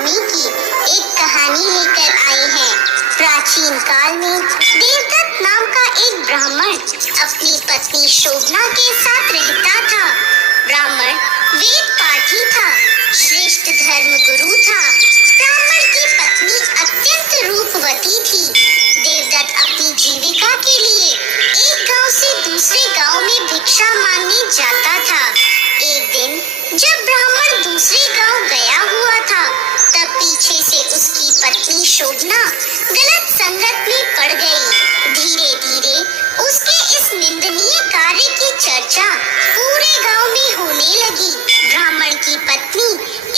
नवमी की एक कहानी लेकर आए हैं। प्राचीन काल में देवदत्त नाम का एक ब्राह्मण अपनी पत्नी शोभना के साथ रहता था। ब्राह्मण वेद पाठी था, श्रेष्ठ धर्म गुरु था। ब्राह्मण की पत्नी अत्यंत रूपवती थी। देवदत्त अपनी जीविका के लिए एक गांव से दूसरे गांव में भिक्षा मांगने जाता था। एक दिन जब ब्राह्मण दूसरे गांव गया हुआ था, तब पीछे से उसकी पत्नी शोभना गलत संगत में पड़ गई। धीरे धीरे उसके इस निंदनीय कार्य की चर्चा पूरे गांव में होने लगी। ब्राह्मण की पत्नी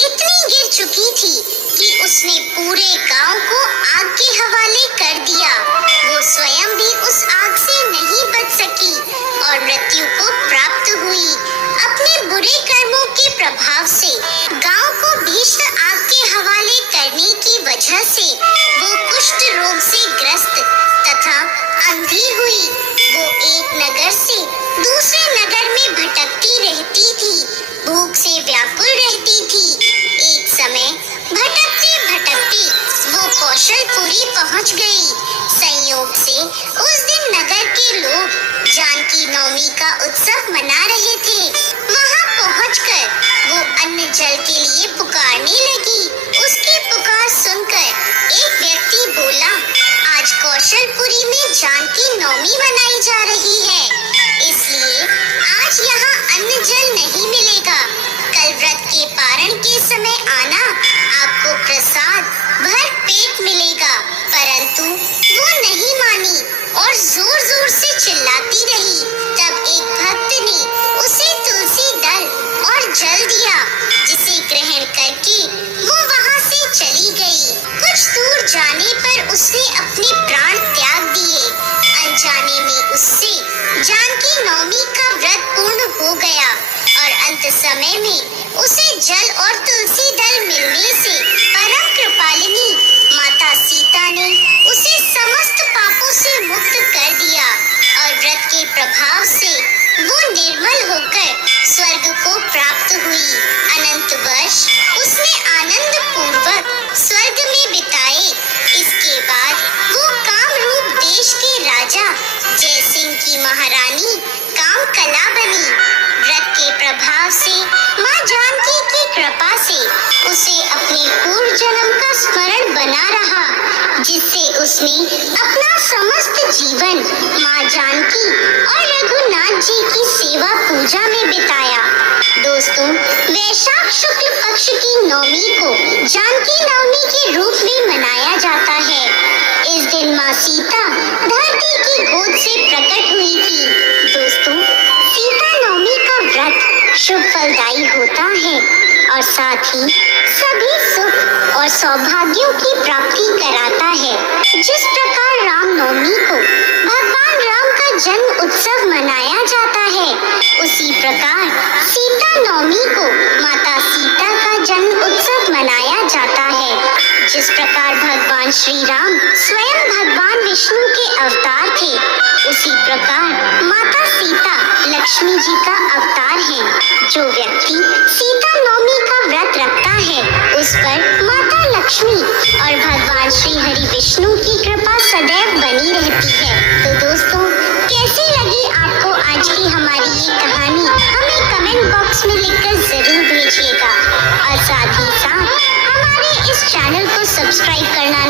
इतनी गिर चुकी थी कि उसने पूरे गांव को आग के हवाले कर दिया। वो स्वयं भी उस आग से नहीं बच सकी और मृत्यु को प्राप्त हुई। अपने बुरे कर्मों के प्रभाव से गांव को भीषण आग के हवाले करने की वजह से वो कुष्ठ रोग से ग्रस्त तथा अंधी हुई। वो एक नगर से दूसरे नगर में भटकती रहती थी, भूख से व्याकुल रहती थी। एक समय भटकते भटकते वो कौशलपुरी पहुंच गई। संयोग से उस दिन नगर के लोग जानकी नवमी का उत्सव मना रहे थे। वहां पहुंचकर वो अन्न जल के लिए पुकारने लगी। उसकी पुकार सुनकर एक व्यक्ति बोला, आज कौशलपुरी में जानकी नवमी मनाई जा रही है, इसलिए आज यहाँ अन्न जल नहीं मिलेगा। कल व्रत के पारण के समय आना, आपको प्रसाद भर पेट मिलेगा। परंतु वो नहीं मानी और जोर जोर से चिल्लाती रही। तब एक भक्त ने उसे तुलसी दल और जल दिया, जिसे ग्रहण करके वो वहां से चली गई। कुछ दूर जाने पर उसने अपने प्राण त्याग दिए। अनजाने में उससे जानकी नवमी का व्रत पूर्ण हो गया और अंत समय में उसे जल और तुलसी दल मिलने से परम कृपालिनी माता सीता ने उसे समस्त पापों से मुक्त कर दिया और व्रत के प्रभाव से वो निर्मल होकर स्वर्ग को प्राप्त हुई। अनंत वर्ष उसने आनंद पूर्वक स्वर्ग में बिताए। इसके बाद वो कामरूप देश के राजा जयसिंह की महारानी कामकला बनी। व्रत के प्रभाव से माँ जानकी की कृपा से उसे अपने पूर्व जन्म का स्मरण बना रहा, जिससे उसने अपना समस्त जीवन माँ जानकी और रघुनाथ जी की सेवा पूजा में बिताया। दोस्तों, वैशाख शुक्ल पक्ष की नवमी को जानकी नवमी के रूप में मनाया जाता है। इस दिन माँ सीता धरती की गोद से प्रकट हुई थी। दोस्तों, सीता नवमी का व्रत शुभ फलदायी होता है और साथ ही सभी सुख और सौभाग्यों की प्राप्ति कराता है। जिस प्रकार राम नवमी को भगवान राम का जन्म उत्सव मनाया जाता है, उसी प्रकार सीता नवमी को माता सीता का जन्म उत्सव मनाया जाता है। जिस प्रकार भगवान श्री राम स्वयं भगवान विष्णु के अवतार थे, उसी प्रकार माता सीता लक्ष्मी जी का अवतार है। जो व्यक्ति सीता नवमी का व्रत रखता है, उस पर माता लक्ष्मी और भगवान श्री हरि विष्णु की कृपा सदैव बनी रहती है। तो दोस्तों, कैसी लगी आपको आज की हमारी ये कहानी? हमें कमेंट बॉक्स में लिखकर जरूर भेजिएगा और साथ ही साथ हमारे इस चैनल को सब्सक्राइब करना